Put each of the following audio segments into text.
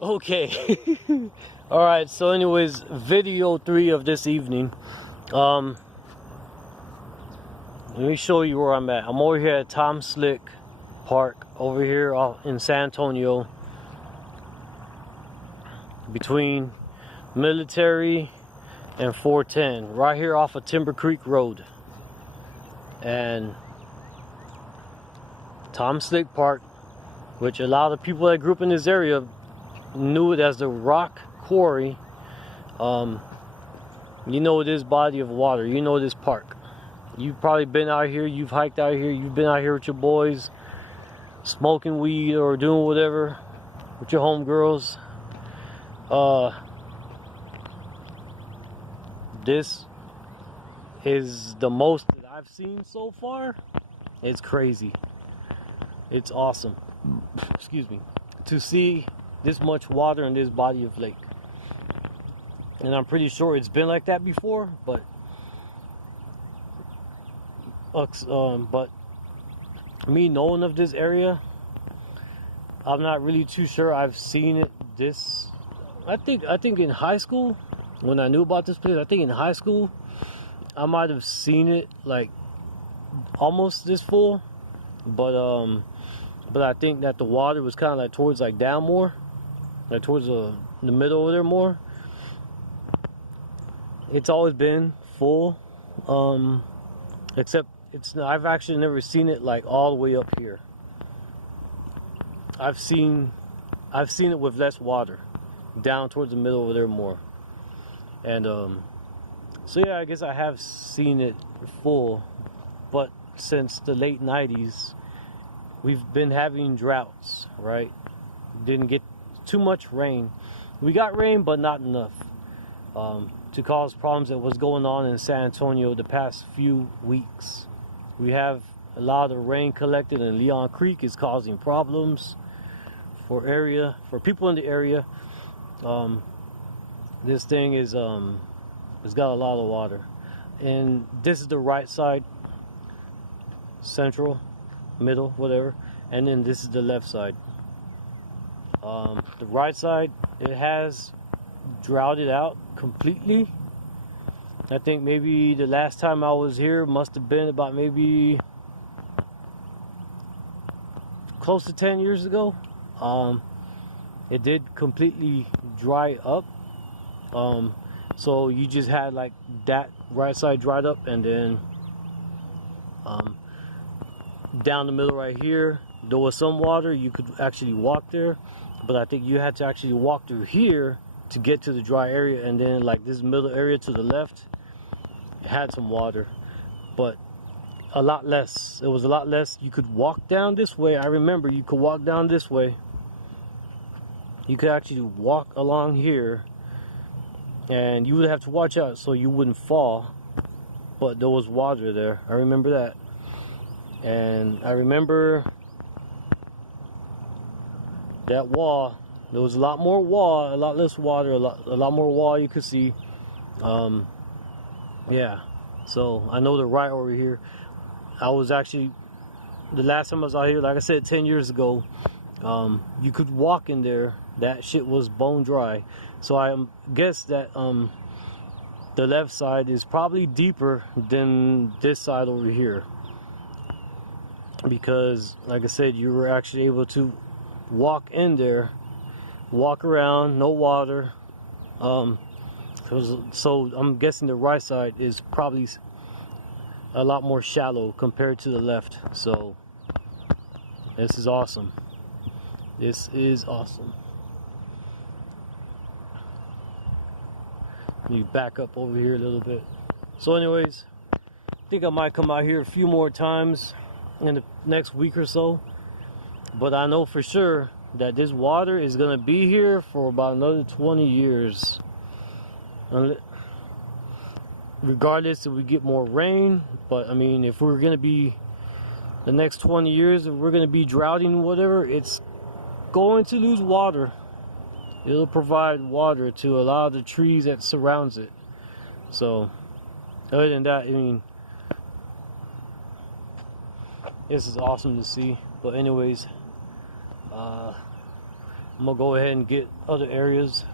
Okay. All right. So, anyways, video 3 of this evening. Let me show you where I'm at. I'm over here at Tom Slick Park, over here in San Antonio, between Military and 410, right here off of Timber Creek Road. And Tom Slick Park, which a lot of people that grew up in this area knew it as the rock quarry. You know this body of water, you know this park. You've probably been out here, you've hiked out here, you've been out here with your boys, smoking weed or doing whatever with your homegirls. This is the most that I've seen so far. It's crazy. It's awesome. Excuse me. To see this much water in this body of lake. And I'm pretty sure it's been like that before, but me knowing of this area, I'm not really too sure I've seen it this. I think in high school, when I knew about this place, I think in high school I might have seen it like almost this full, but I think that the water was kind of like towards like down more, like towards the middle over there more. It's always been full, except I've actually never seen it like all the way up here. I've seen it with less water, down towards the middle over there more. And so yeah, I guess I have seen it full, but since the late 90s, we've been having droughts, right? Didn't get too much rain. We got rain, but not enough to cause problems that was going on in San Antonio the past few weeks. We have a lot of rain collected, and Leon Creek is causing problems for people in the area. This thing is it's got a lot of water, and this is the right side, central, middle, whatever, and then this is the left side. The right side, it has droughted out completely. I think maybe the last time I was here must have been about maybe close to 10 years ago. It did completely dry up. So you just had like that right side dried up, and then down the middle right here there was some water. You could actually walk there, but I think you had to actually walk through here to get to the dry area, and then like this middle area to the left, it had some water, but a lot less. It was a lot less. You could walk down this way. I remember you could walk down this way. You could actually walk along here, and you would have to watch out so you wouldn't fall, but there was water there. I remember that. And I remember that wall, there was a lot more wall, a lot less water, a lot more wall you could see. Yeah, so I know the right over here. I was actually, the last time I was out here, like I said, 10 years ago, you could walk in there. That shit was bone dry. So I guess that the left side is probably deeper than this side over here, because like I said, you were actually able to walk in there, walk around, no water. So I'm guessing the right side is probably a lot more shallow compared to the left. So this is awesome. This is awesome. Let me back up over here a little bit. So anyways, I think I might come out here a few more times in the next week or so, but I know for sure that this water is gonna be here for about another 20 years, regardless if we get more rain. But I mean, if we're gonna be the next 20 years, if we're gonna be droughting, whatever, it's going to lose water. It'll provide water to a lot of the trees that surrounds it. So other than that, I mean, this is awesome to see. But anyways, I'm gonna go ahead and get other areas.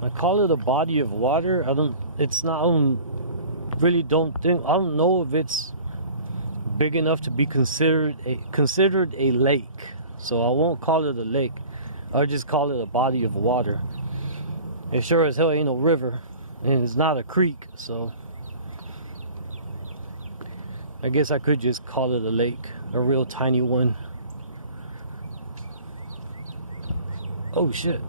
I call it a body of water. It's not, I don't know if it's big enough to be considered a lake. So I won't call it a lake. I'll just call it a body of water. It sure as hell ain't no river, and it's not a creek, so I guess I could just call it a lake, a real tiny one. Oh shit.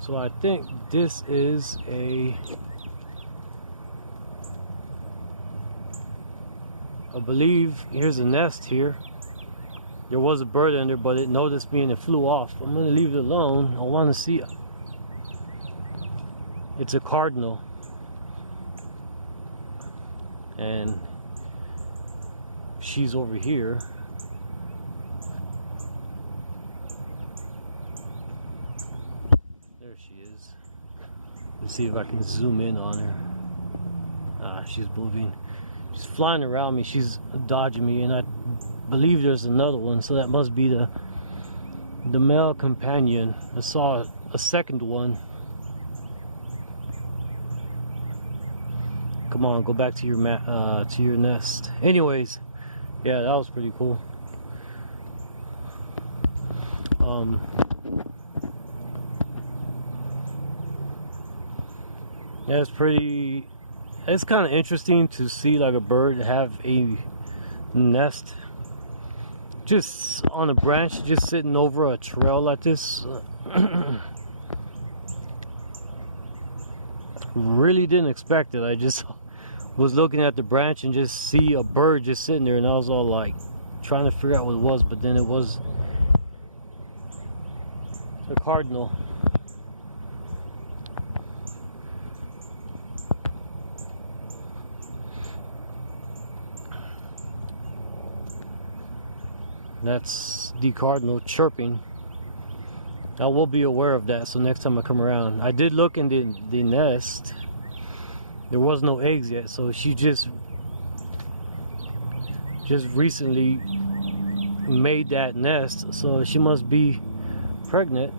So I think this is I believe here's a nest here. There was a bird in there, but it noticed me and it flew off. I'm gonna leave it alone. I want to see. It's a cardinal, and she's over here. There she is. Let's see if I can zoom in on her. Ah, she's moving. She's flying around me. She's dodging me, and I believe there's another one. So that must be the male companion. I saw a second one. Come on, go back to your nest. Anyways, yeah, that was pretty cool. Yeah, it's kind of interesting to see like a bird have a nest just on a branch, just sitting over a trail like this. Really didn't expect it. I just was looking at the branch and just see a bird just sitting there, and I was all like trying to figure out what it was, but then it was a cardinal. That's the cardinal chirping. I will be aware of that, so next time I come around. I did look in the nest. There was no eggs yet, so she just recently made that nest, so she must be pregnant.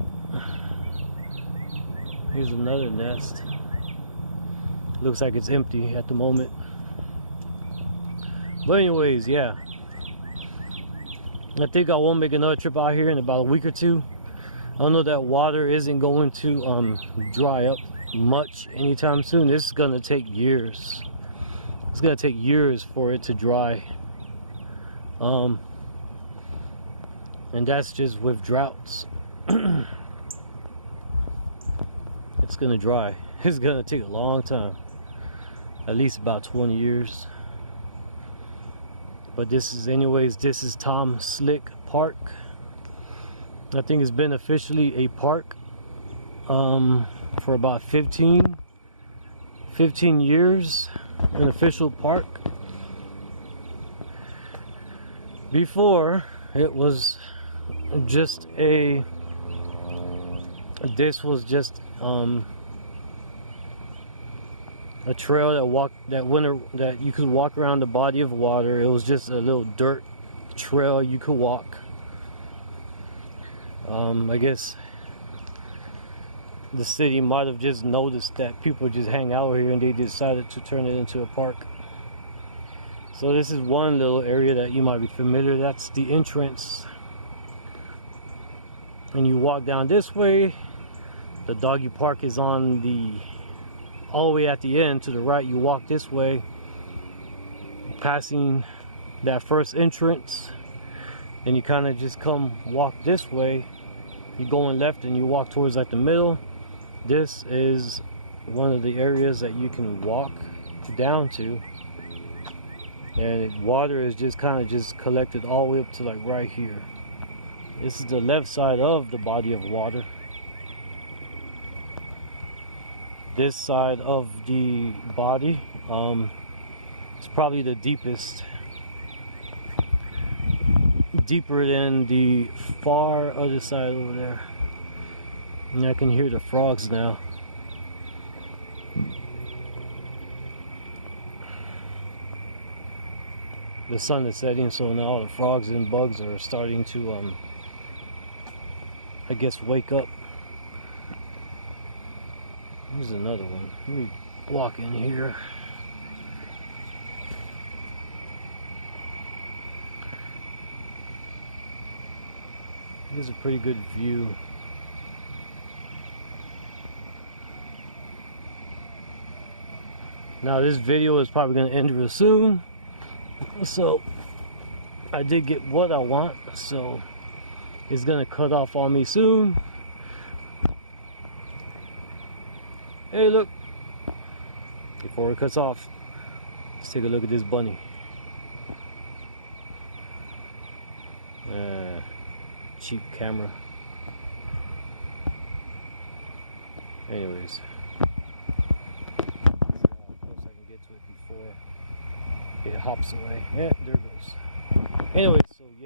Here's another nest. Looks like it's empty at the moment. But anyways, yeah. I think I will make another trip out here in about a week or two. I know that water isn't going to dry up much anytime soon. This is gonna take years. It's gonna take years for it to dry. And that's just with droughts. It's gonna dry. It's gonna take a long time. At least about 20 years. But this is Tom Slick Park. I think it's been officially a park for about 15 years, an official park. Before, it was just a trail that you could walk around the body of water. It was just a little dirt trail you could walk. I guess the city might have just noticed that people just hang out here, and they decided to turn it into a park. So this is one little area that you might be familiar. That's the entrance. And you walk down this way. The doggy park is on all the way at the end to the right. You walk this way, passing that first entrance. Then you kind of just walk this way. You go in left and you walk towards like the middle. This is one of the areas that you can walk down to, and water is just kind of just collected all the way up to like right here. This is the left side of the body of water. this side of the body. It's probably the deepest, deeper than the far other side over there. And I can hear the frogs now. The sun is setting, so now the frogs and bugs are starting to, I guess, wake up. Here's another one. Let me walk in here. Here's a pretty good view. Now this video is probably going to end real soon. So I did get what I want, so it's gonna cut off on me soon. Hey, look, before it cuts off, let's take a look at this bunny. Cheap camera. Anyways, see how close I can get to it before it hops away. Yeah, there it goes. Anyways,